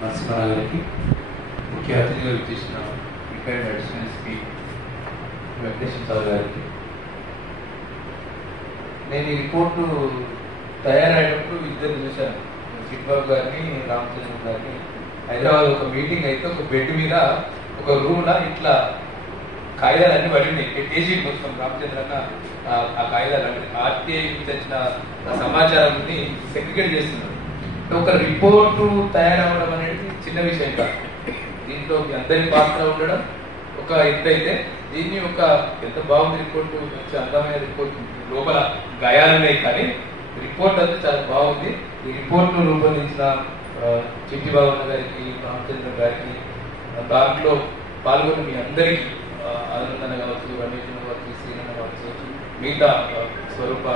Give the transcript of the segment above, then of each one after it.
నరసింహారావు గారికి, ముఖ్య అతిథిగా ఇచ్చేసిన రిటైర్డ్ అడిషనల్ ఎస్పీ వెంకటేశ్వర గారికి. నేను ఈ రిపోర్టు తయారయ్యేటప్పుడు ఇద్దరు చూశాను, చిట్బాబు గారిని, రామచంద్ర గారిని. హైదరాబాద్ ఒక మీటింగ్ అయితే ఒక బెడ్ మీద ఒక రూమ్లో ఇట్లా కాగితాలన్నీ పడినాయి, పెట్టేసి మొత్తం రామచంద్రన్న ఆ కాగితాలు ఆర్టీఐ తెచ్చిన సమాచారాన్ని సెగ్రిగేట్ చేస్తున్నారు. ఒక రిపోర్టు తయారవడం అనేది చిన్న విషయం కాదు. దీంట్లో మీ అందరి పాత్ర ఉండడం ఒక ఎత్తు అయితే, దీన్ని ఒక ఎంత బాగుంది రిపోర్టు, మంచి అందమైన రిపోర్ట్, లోపల గాయాలనే కానీ రిపోర్ట్ అంతా చాలా బాగుంది. ఈ రిపోర్ట్ను రూపొందించిన చిట్టిబాబు గారికి, రామచంద్ర గారికి, దాంట్లో పాల్గొని మీ అందరికీ ఆనందన కావచ్చు, రమేష్ కావచ్చు, శ్రీనన్న కావచ్చు, మిగతా స్వరూప,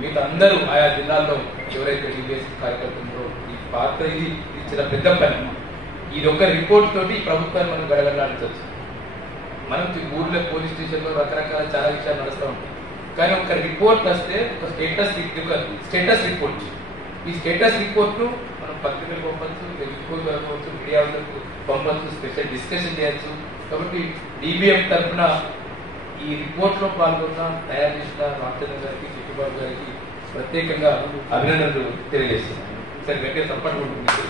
మిగతా అందరూ ఆయా జిల్లాల్లో ఎవరైతే డిబిఎస్ కార్యకర్తలు ఈ పాత్ర ఇది చాలా పెద్ద పని. ఇది ఒక రిపోర్ట్ తోటి ఈ ప్రభుత్వాన్ని మనం గడగడలాడించవచ్చు. మనం ఊర్లో పోలీస్ స్టేషన్లో రకరకాల చాలా విషయాలు నడుస్తూ ఉంటాయి, కానీ ఒక రిపోర్ట్ వస్తే ఒక స్టేటస్ రిపోర్ట్, ఈ స్టేటస్ రిపోర్ట్ ను మనం పత్రికలు పంపచ్చు, పంపవచ్చు, మీడియా పంపచ్చు, స్పెషల్ డిస్కషన్ చేయొచ్చు. కాబట్టి డిబిఎం తరఫున ఈ రిపోర్ట్ లో పాల్గొన్న తయారు చేసిన రామచంద్ర గారికి, చిట్టిబాబు గారికి ప్రత్యేకంగా అభినందనలు తెలియజేస్తున్నాను. సరే గట్టిగా తప్పట్టు ఉంటుంది.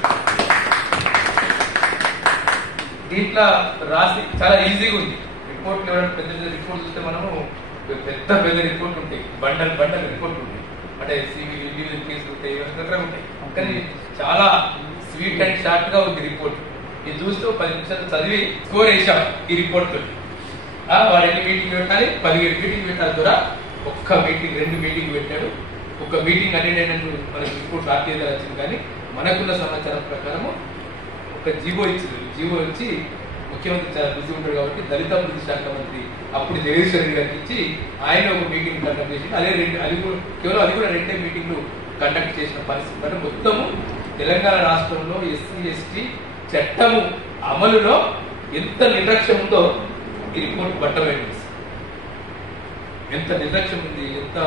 దీంట్లో రాసి చాలా ఈజీగా ఉంది రిపోర్ట్. పెద్ద పెద్ద రిపోర్ట్ చూస్తే మనము పెద్ద పెద్ద రిపోర్ట్ ఉంటాయి, బండల్ రిపోర్ట్ ఉంటాయి, అంటే సివిల్ కేసులు ఉంటాయి, రకరకాలు ఉంటాయి. కానీ చాలా స్వీట్ అండ్ షార్ట్ గా ఉంది రిపోర్ట్. ఇది చూస్తూ 10 నిమిషాలు చదివి స్కోర్ వేసాం ఈ రిపోర్ట్ తోటి. వాడు ఎన్ని మీటింగ్ పెట్టాలి, 17 మీటింగ్ పెట్టాలి ద్వారా ఒక్క మీటింగ్ 2 మీటింగ్ పెట్టాడు. ఒక మీటింగ్ అటెండ్ అయినట్టు మనకి రిపోర్ట్ ఆర్టీఐ వచ్చింది, కానీ మనకున్న సమాచారం ప్రకారము ఒక జీవో ఇచ్చింది. జీవో వచ్చి ముఖ్యమంత్రి చాలా బిజీ ఉంటాడు కాబట్టి దళిత అభివృద్ధి శాఖ మంత్రి అప్పుడు జగదీశ్వర్ రెడ్డి గారికి ఇచ్చి ఆయన ఒక మీటింగ్ కండక్ట్ చేసి కేవలం అది కూడా 2 మీటింగ్లు కండక్ట్ చేసిన పరిస్థితి. అంటే మొత్తము తెలంగాణ రాష్ట్రంలో ఎస్సీ ఎస్టీ చట్టము అమలులో ఎంత నిర్లక్ష్యం ఉందో ఈ రిపోర్ట్ బట్టబయలు. ఎంత నిర్లక్ష్యం ఉంది, ఎంత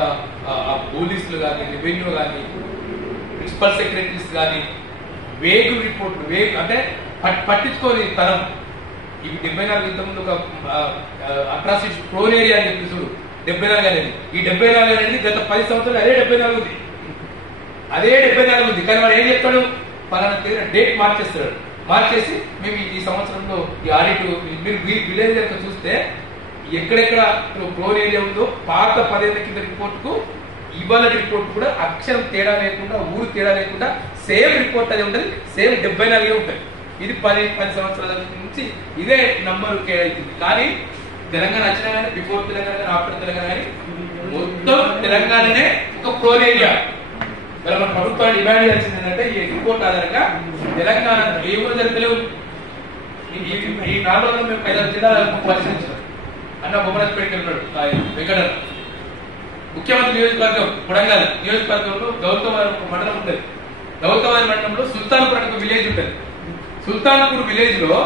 పోలీసులు కానీ, రెవెన్యూ కానీ, ప్రిన్సిపల్ సెక్రటరీస్ కానీ వేగు రిపోర్ట్లు, అంటే పట్టించుకోని తరం. ఇవి 74 ఇంతకుముందు ఒక అట్రాసిటీ ప్రోన్ ఏరియా అని చెప్పి చూడు, 74 అనేది, ఈ 74 అనేది గత 10 సంవత్సరాలు అదే 74 ఉంది, అదే 74 ఉంది. కానీ వాడు ఏం చెప్తాడు, పలానా డేట్ మార్చేస్తాడు. మార్చేసి మేము ఈ సంవత్సరంలో ఈ ఆడిట్, మీరు విలేజ్ కనుక చూస్తే ఎక్కడెక్కడ ప్రోన్ ఏరియా ఉందో పాత 10 ఏళ్ల కింద రిపోర్టుకు ఇవాళ రిపోర్ట్ కూడా అక్షరం తేడా లేకుండా, ఊరు తేడా లేకుండా సేమ్ రిపోర్ట్ అది ఉంటుంది, సేమ్ 74 ఉంటుంది. ఇది 10 సంవత్సరాల నుంచి ఇదే నంబర్ అవుతుంది. కానీ తెలంగాణ వచ్చినా కానీ, బిఫోర్ తెలంగాణ కానీ, ఆఫ్టర్ తెలంగాణ కానీ మొత్తం తెలంగాణనే ఒక ప్రోన్ ఏరియా. మన ప్రభుత్వాన్ని డిమాండ్ చేయాల్సింది ఏంటంటే ఈ రిపోర్ట్ ఆధారంగా తెలంగాణ ఏ ఊరు జరుగుతలేవు. ఈ 4 రోజులు మేము 5 జిల్లాలకు పరిశీలించాం. అన్న బొమ్మరాజపేటకి వెళ్ళాడు వెంకటన్న. ముఖ్యమంత్రి నియోజకవర్గం కొడంగల్ నియోజకవర్గంలో గౌతమవారి మండలం ఉంటుంది. గౌతమవారి మండలంలో సుల్తాన్పూర్ అనే విలేజ్ ఉంటుంది. సుల్తాన్పూర్ విలేజ్ లో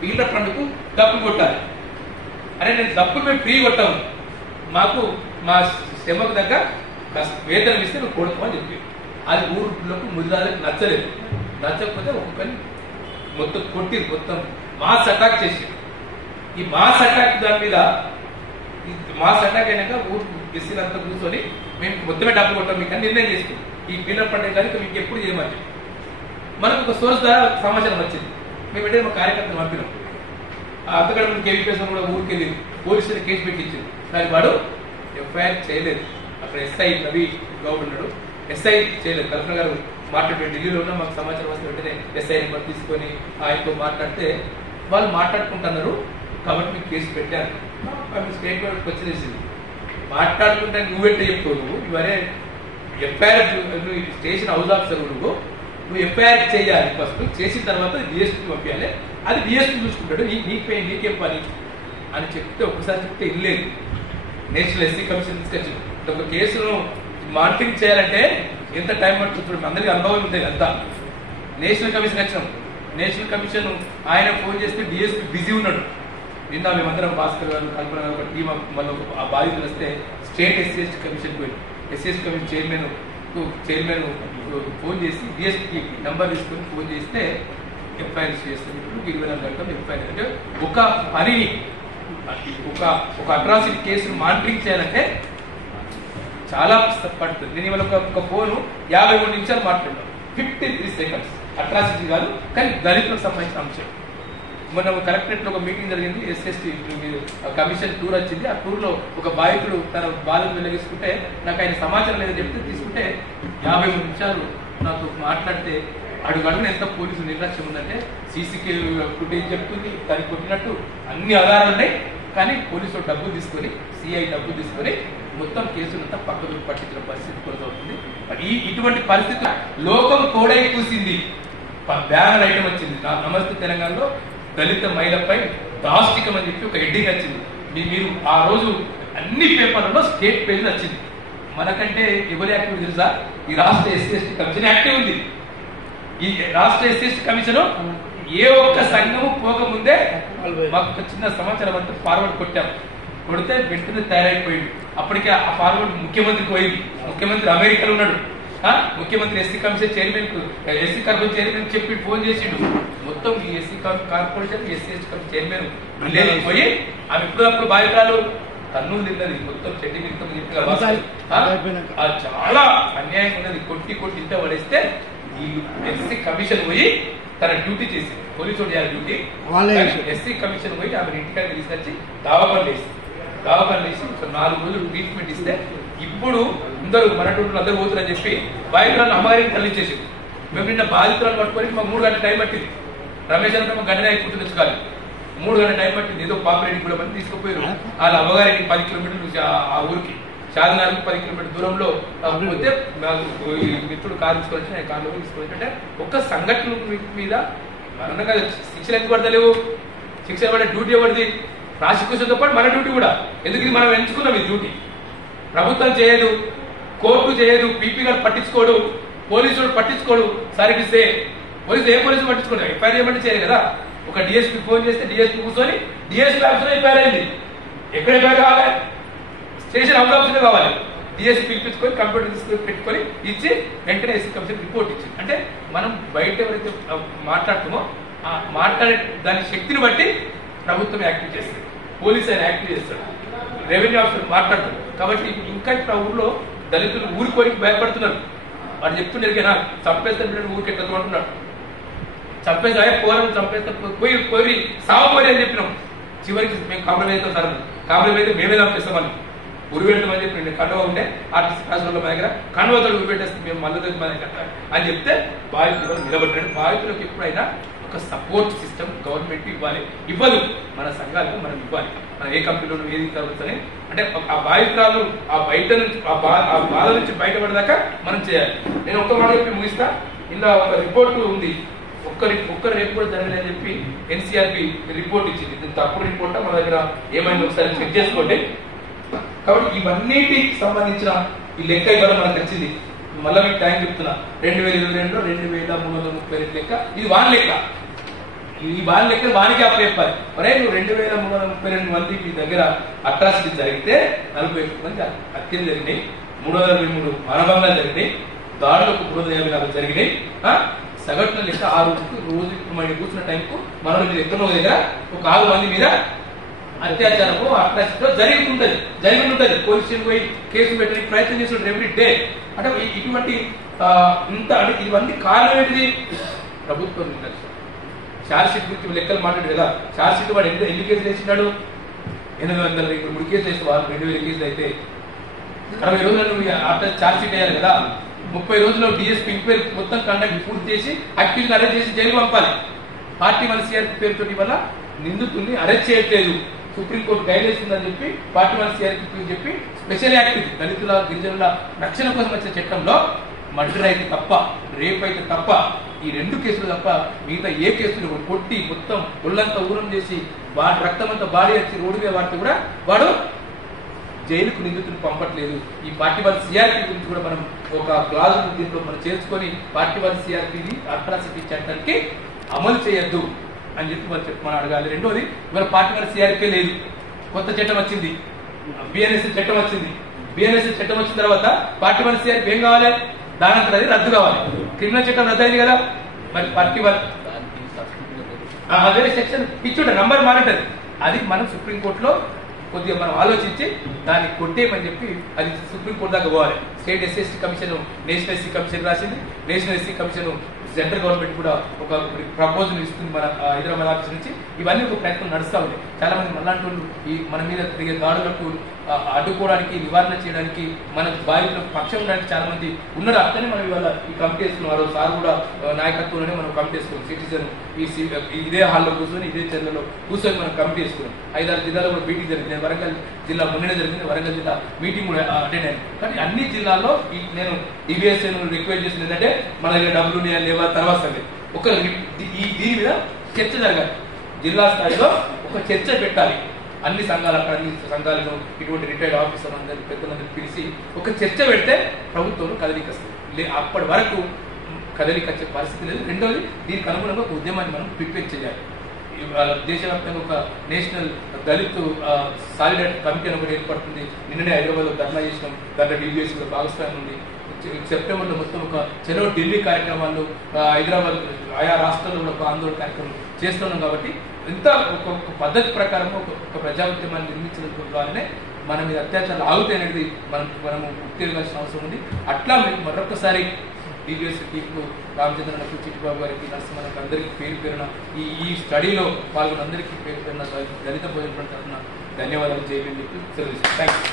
పీర్ల పండుగకు డప్పులు కొట్టాలి. అరే నేను డప్పులు మేము ఫ్రీ కొట్టాము, మాకు మా శ్రమకు దగ్గర వేతనం ఇస్తే నువ్వు కొడతామని చెప్పి అది ఊరులోకి ముదిరాలకు నచ్చలేదు. నచ్చకపోతే ఒక్కొక్కరిని మొత్తం కొట్టి మొత్తం మాస్ అటాక్ చేసి, ఈ మాస్ అటాక్ దాని మీద మాస్ అటాక్ అయినాక ఊరు ఎస్సీలంతా కూర్చొని మేము మొత్తమే డబ్బు కొట్టాం మీకు అని నిర్ణయం చేసుకున్నాం. ఈ పిల్లల పండుగ కానీ మీకు ఎప్పుడు చేయమని మనకు ఒక సోర్స్ ద్వారా సమాచారం వచ్చింది. మేము వెంటనే మా కార్యకర్తలు పంపినాం. అంతకంటే ముందు కేవీపీఎస్ కూడా ఊరికి వెళ్ళి పోలీసులు కేసు పెట్టించింది. కానీ వాడు ఎఫ్ఐఆర్ చేయలేదు. అక్కడ ఎస్ఐ రవి గౌడ్ ఉన్నాడు, ఎస్ఐ చేయలేదు. కల్పన గారు మాట్లాడే ఢిల్లీలో ఉన్న మాకు సమాచారం వస్తే వెంటనే ఎస్ఐ నెంబర్ తీసుకొని ఆయనతో మాట్లాడితే వాళ్ళు మాట్లాడుకుంటున్నారు కాబట్టి మీకు కేసు పెట్టారు. స్టేట్మెంట్ వచ్చి తెలిసింది. మాట్లాడుకుంటే నువ్వెట్టే చెప్తావు, నువ్వు ఇవరే ఎఫ్ఐఆర్ స్టేషన్ హౌస్ ఆఫీసర్, నువ్వు ఎఫ్ఐఆర్ చేయాలి. ఫస్ట్ చేసిన తర్వాత డిఎస్పీకి పంపించాలి, అది డిఎస్పీ చూసుకుంటాడు, నీకేం పని అని చెప్తే ఒకసారి చెప్తే ఇల్లేదు. నేషనల్ ఎస్సీ కమిషన్ తీసుకొచ్చి ఒక కేసును మానిటరింగ్ చేయాలంటే ఎంత టైం పడుతుంది, అందరికీ అనుభవం ఉంటుంది. అంతా నేషనల్ కమిషన్ వచ్చినాం. నేషనల్ కమిషన్ ఆయన ఫోన్ చేస్తే డిఎస్పీ బిజీ ఉన్నాడు. నిన్న మేమందరం భాస్కర్ గారు, కల్పన గారు టీం మళ్ళీ ఆ బాధితులు వస్తే స్టేట్ ఎస్సీ కమిషన్ పోయింది. SC commission chairman chairman phone చేసి డిఎస్పీ నంబర్ తీసుకొని ఫోన్ చేస్తే ఎఫ్ఐఆర్ చేస్తుంది. 24 గంటలు ఎఫ్ఐఆర్. అంటే ఒక పనిని ఒక అట్రాసిటీ కేసును మానిటరింగ్ చేయాలంటే చాలా పడుతుంది. నేను ఇవాళ ఒక ఫోను 53 నిమిషాలు మాట్లాడినాను, 53 seconds. అట్రాసిటీ కాదు, కానీ దళితులకు సంబంధించిన అంశం. మొన్న కలెక్టరేట్ లో ఒక మీటింగ్ జరిగింది, ఎస్ఎస్టీ కమిషన్ టూర్ వచ్చింది. ఆ టూర్ లో ఒక బాధితుడు తన బాధను వెలిగిస్తుంటే నాకు ఆయన సమాచారం లేదని చెప్తే తీసుకుంటే 53 నిమిషాలు నాతో మాట్లాడితే అడుగడుగున ఎంత పోలీసు నిర్లక్ష్యం ఉందంటే సీసీ ఫుటేజ్ చెప్తుంది, దాన్ని కొట్టినట్టు అన్ని ఆధారాలు ఉన్నాయి. కానీ పోలీసులు డబ్బులు తీసుకొని, సిఐ డబ్బులు తీసుకొని మొత్తం కేసులంతా పక్కకు పట్టించిన పరిస్థితి కొనసాగుతుంది. ఇటువంటి పరిస్థితి లోకం కోడై కూసింది. బ్యానర్ ఐటమ్ వచ్చింది, నమస్తే తెలంగాణలో దళిత మహిళపై దాష్టికం అని చెప్పి ఒక హెడ్డింగ్ వచ్చింది. మీరు ఆ రోజు అన్ని పేపర్లలో స్టేట్ పేజ్ వచ్చింది. మనకంటే ఎవరి యాక్టివ్ తెలుసా? ఈ రాష్ట్ర ఎస్సీ కమిషన్ యాక్టివ్ ఉంది. ఈ రాష్ట్ర ఎస్సీ కమిషన్ ఏ ఒక్క సంఘము పోకముందే మాకు చిన్న సమాచారం అంతా ఫార్వర్డ్ కొట్టాం. కొడితే వెంటనే తయారైపోయింది. అప్పటికే ఆ ఫార్వర్డ్ ముఖ్యమంత్రికి పోయింది. ముఖ్యమంత్రి అమెరికాలో ఉన్నాడు. ముఖ్యమంత్రి ఎస్సీ కమిషన్ చైర్మన్ చైర్మన్ చెప్పి ఫోన్ చేసిండు. మొత్తం ఈ SC corporation SC commission chairman village పోయి ఆమె ఎప్పుడప్పుడు బాధితురాలు కన్నులు తిన్నది, మొత్తం చెడ్డి మిగతా చాలా అన్యాయం ఉన్నది. కొట్టి ఇంత పడేస్తే ఈ ఎస్సీ కమిషన్ పోయి తన డ్యూటీ చేసి, పోలీసు చేయాలి డ్యూటీ, ఎస్సీ కమిషన్ పోయి ఆమె ఇంటికాడ తీసుకొచ్చి దావాపని వేసి 4 రోజులు ట్రీట్మెంట్ ఇస్తే ఇప్పుడు అందరూ మనటూరు అందరూ పోతున్నారని చెప్పి బాధితులను అమ్మగారికి తరలించేసి మేము నిన్న బాధితులను పట్టుకొని మాకు 3 గంటల టైం పట్టింది. రమేష్ అంటే మాకు గంటనే అయిపోతుంది తెచ్చుకోవాలి. 3 గంటల టైం పట్టింది. ఏదో పాపరెడ్డి కూడా మంది తీసుకుపోయారు. వాళ్ళ అమ్మగారికి 10 కిలోమీటర్లు ఆ ఊరికి చార్మినార్కి 10 కిలోమీటర్ దూరంలో పోతే మిత్రుడు కారు తీసుకొచ్చి నేను కార్లో తీసుకొచ్చి అంటే ఒక్క సంఘటన మీద మనగా శిక్షలు ఎందుకు పడతలేవు? శిక్ష పడే డ్యూటీ ఎవరిది? ప్రాసిక్యూషన్తో పాటు మన డ్యూటీ కూడా. ఎందుకు ఇది మనం ఎంచుకున్నాం ఈ డ్యూటీ. ప్రభుత్వం చేయదు, కోర్టు చేయదు, పీపీ గారు పట్టించుకోడు, పోలీసులు పట్టించుకోడు. సరిపిస్తే పోలీసులు ఏ పోలీసులు పట్టించుకోడు. ఎఫ్ఐఆర్ ఏమంటే చేయరు కదా. ఒక డిఎస్పీ ఫోన్ చేస్తే డిఎస్పీ కూర్చొని డిఎస్పీ ఆఫీసులో ఎఫ్ఐఆర్ అయింది. ఎక్కడ ఎఫ్ఐఆర్ కావాలి? స్టేషన్ హౌస్ ఆఫీసులో కావాలి. డిఎస్పీ పిలిపించుకొని కంప్యూటర్ తీసుకొని పెట్టుకొని ఇచ్చి వెంటనే ఎస్సీ కమిషన్ రిపోర్ట్ ఇచ్చింది. అంటే మనం బయట ఎవరైతే మాట్లాడుతామో ఆ మాట్లాడే దాని శక్తిని బట్టి ప్రభుత్వం యాక్టివ్ చేస్తుంది, పోలీసు ఆయన యాక్టివ్ చేస్తాడు, రెవెన్యూ ఆఫీసర్ మాట్లాడతాడు. కాబట్టి ఇంకా ఇక్కడ ఊర్లో దళితులు ఊరుకోరికి భయపడుతున్నారు. వాడు చెప్తుండే నా చంపేస్తాను ఊరికి ఎట్లా అంటున్నాడు. చంపేసి అయ్యే పోరం చంపేస్తా పోయి సావపోయి అని చెప్పినాం. చివరికి మేము కాంప్రమైజ్ అవుతాం సార్, కాంప్రమైజ్ అయితే మేమే చంపేస్తామని ఉరి పెడతామని చెప్పి నేను కండువా ఉంటే ఆర్టీసీ కాసులో మా దగ్గర కండువాతో ఉరి పెట్టేస్తాం మేము మళ్ళీ మా దగ్గర అని చెప్తే బాధితులు నిలబెట్టాడు. బాధితులకు ఎప్పుడైనా ఒక సపోర్ట్ సిస్టమ్ గవర్నమెంట్ ఇవ్వదు. మన సంఘాలకు మనం ఇవ్వాలి. మనం ఏ కంపెనీలో ఏది జరుగుతుంది అంటే ఆ బాధితురాలు ఆ బయట నుంచి ఆ బాధ నుంచి బయటపడదాకా మనం చేయాలి. నేను ఒక్క మాట చెప్పి ముగిస్తా. ఇలా ఒక రిపోర్ట్ ఉంది, ఒక్క రేపు కూడా జరగలేదని చెప్పి ఎన్సీఆర్బి రిపోర్ట్ ఇచ్చింది. ఇది తప్పుడు రిపోర్ట్, మన దగ్గర ఏమైంది ఒకసారి చెక్ చేసుకోండి. కాబట్టి ఇవన్నిటికి సంబంధించిన ఈ లెక్క ఇవాళ మనకు వచ్చింది. మళ్ళీ మీకు టైం చెప్తున్నా, 2022 2332 లెక్క. ఇది వాన్ లెక్క. ఈ వాన్ లెక్క వానికి అప్పు చెప్పాలి. మరే నువ్వు 2332 మంది మీ దగ్గర అట్రాసిటీ జరిగితే 41 మంది హత్యలు జరిగినాయి, 323 మానభంగాలు జరిగినాయి, దాడులకు 354 జరిగినాయి. సగటున లెక్క 6 రోజు మనం కూర్చున్న టైంకు మనం మీరు ఎక్కడో దగ్గర ఒక 6 మంది మీద అత్యాచారము అట్రాసిటీ జరిగి ఉంటుంది. పోలీస్ స్టేషన్ పోయి కేసు పెట్టడానికి ప్రయత్నం చేస్తుంటారు ఎవ్రీ డే. అంటే ఇటువంటి ఇంత అంటే ఇవన్నీ కారణం ఏంటిది? ప్రభుత్వం నిర్లక్ష్యం. ఛార్జ్ షీట్ గురించి లెక్కలు మాట్లాడు కదా. ఛార్జ్ షీట్ వాడు ఎన్ని కేసులు వేసినాడు? 803 కేసులు వేస్తే వాళ్ళు 2000 కేసులు అయితే 60 రోజులు ఛార్జ్ షీట్ వేయాలి కదా. 30 రోజుల్లో డిఎస్పీ ఎంక్వైరీ మొత్తం కండక్ట్ పూర్తి చేసి అక్యూజ్ అరెస్ట్ చేసి జైలు పంపాలి. పార్టీ మన సిఆర్పీ పేరుతో వల్ల నిందితుల్ని అరెస్ట్ చేయట్లేదు. సుప్రీంకోర్టు గైడ్లైన్స్ ఉందని చెప్పి పార్టీ మన సిఆర్పీ చెప్పి స్పెషల్ యాక్టివిటీ దళితుల గిరిజనుల రక్షణ కోసం వచ్చిన చట్టంలో మర్డర్ అయితే తప్ప, రేప్ అయితే తప్ప, ఈ 2 కేసులు తప్ప మిగతా ఏ కేసులు కొట్టి మొత్తం ఒళ్ళంతా ఊరం చేసి రక్తం అంతా బాడీ వచ్చి రోడ్డు మీద వాడితే కూడా వాడు జైలుకు నిందితులు పంపట్లేదు. ఈ పార్టీ వాళ్ళ సిఆర్పీ గురించి కూడా మనం ఒక క్లాజ్ దీంట్లో మనం చేర్చుకొని పార్టీ వాళ్ళ సిఆర్పీని అట్రాసిటీ చట్టానికి అమలు చేయొద్దు అని చెప్పి మనం అడగాలి. రెండోది, ఇవాళ పార్టీ వాళ్ళ సిఆర్పీ లేదు, కొత్త చట్టం వచ్చింది, బిఎన్ఎస్ చట్టం వచ్చింది. బిఎన్ఎస్ చట్టం వచ్చిన తర్వాత పార్టీ వాళ్ళ సిఆర్పీ ఏం కావాలి? దానంతా అది రద్దు కావాలి. క్రిమినల్ చట్టం రద్దు అయింది కదా, మరి పర్టికులర్ అదే సెక్షన్ ఇచ్చుంటే నంబర్ మారింటది. అది మనం సుప్రీంకోర్టులో కొద్దిగా మనం ఆలోచించి దాన్ని కొట్టేయమని చెప్పి అది సుప్రీంకోర్టు దాకా పోవాలి. State SC commission national SC commission రాసింది. National SC commission central government కూడా ఒక ప్రపోజల్ ఇస్తుంది మన హైదరాబాద్ ఆఫీస్ నుంచి. ఇవన్నీ ఒక ప్రయత్నం నడుస్తూ ఉంది. చాలా మంది మనలాంటి వాళ్ళు ఈ మన మీద తిరిగే దాడులకు అడ్డుకోవడానికి, నివారణ చేయడానికి, మన బాధితులకు పక్షం ఉండడానికి చాలా మంది ఉన్నారు. అట్లనే మనం ఇవాళ ఈ కమిటీ వేసుకున్నాం. ఆ రోజు సార్ కూడా నాయకత్వంలోనే మనం కమిటీ వేసుకున్నాం. సిటిజన్ ఇదే హాల్లో కూర్చొని ఇదే చర్యలో కూర్చొని మనం కమిటీ వేసుకున్నాం. 5-6 జిల్లాలో కూడా మీటింగ్ జరిగింది. నేను వరంగల్ జిల్లా మొన్ననే జరిగింది. వరంగల్ జిల్లా మీటింగ్ కూడా అటెండ్ అయ్యాను. కానీ అన్ని జిల్లాల్లో నేను డిబిఎస్ఏ రిక్వెస్ట్ చేసింది ఏంటంటే మన దగ్గర డబ్బులు లేవా తర్వాత ఒక దీని మీద చర్చ జరగాలి. జిల్లా స్థాయిలో ఒక చర్చ పెట్టాలి. అన్ని సంఘాలు అక్కడ అన్ని సంఘాలను ఇటువంటి రిటైర్డ్ ఆఫీసర్ అందరినీ పెద్దలందరినీ పిలిచి ఒక చర్చ పెడితే ప్రభుత్వంలో కదలిక వస్తుంది. అప్పటి వరకు కదలిక వచ్చే పరిస్థితి లేదు. రెండోది దీనికి అనుగుణంగా ఒక ఉద్యమాన్ని మనం ప్రిపేర్ చేయాలి. దేశవ్యాప్తంగా ఒక నేషనల్ దళిత్ సాలిడారిటీ కమిటీ అని ఒకటి ఏర్పడుతుంది. నిన్ననే హైదరాబాద్ లో ధర్నా చేసినాం. దాంట్లో డిబిఎస్ కూడా భాగస్వామ్యం ఉంది. సెప్టెంబర్ లో మొత్తం ఒక చలో ఢిల్లీ కార్యక్రమాలు, హైదరాబాద్ ఆయా రాష్ట్రాల్లో కూడా ఒక ఆందోళన కార్యక్రమం చేస్తున్నాం. కాబట్టి ఇంత ఒక పద్ధతి ప్రకారం ఒక ప్రజాప్రతిమాన్ని నిర్మించడం ద్వారానే మన మీద అత్యాచారాలు ఆగుతాయి అనేది మనము గుర్తించాల్సిన అవసరం ఉంది. అట్లా మరొకసారి డిబిఎస్ టీంకు రామచంద్రనకు, చిట్టిబాబు గారికి, నరసింహకి అందరికీ పేరు పేరున ఈ స్టడీలో పాల్గొన్న అందరికీ పేరు పేరున దళిత భోజన తరఫున ధన్యవాదాలు చేయమని చెప్పి సెలవు. Thank you.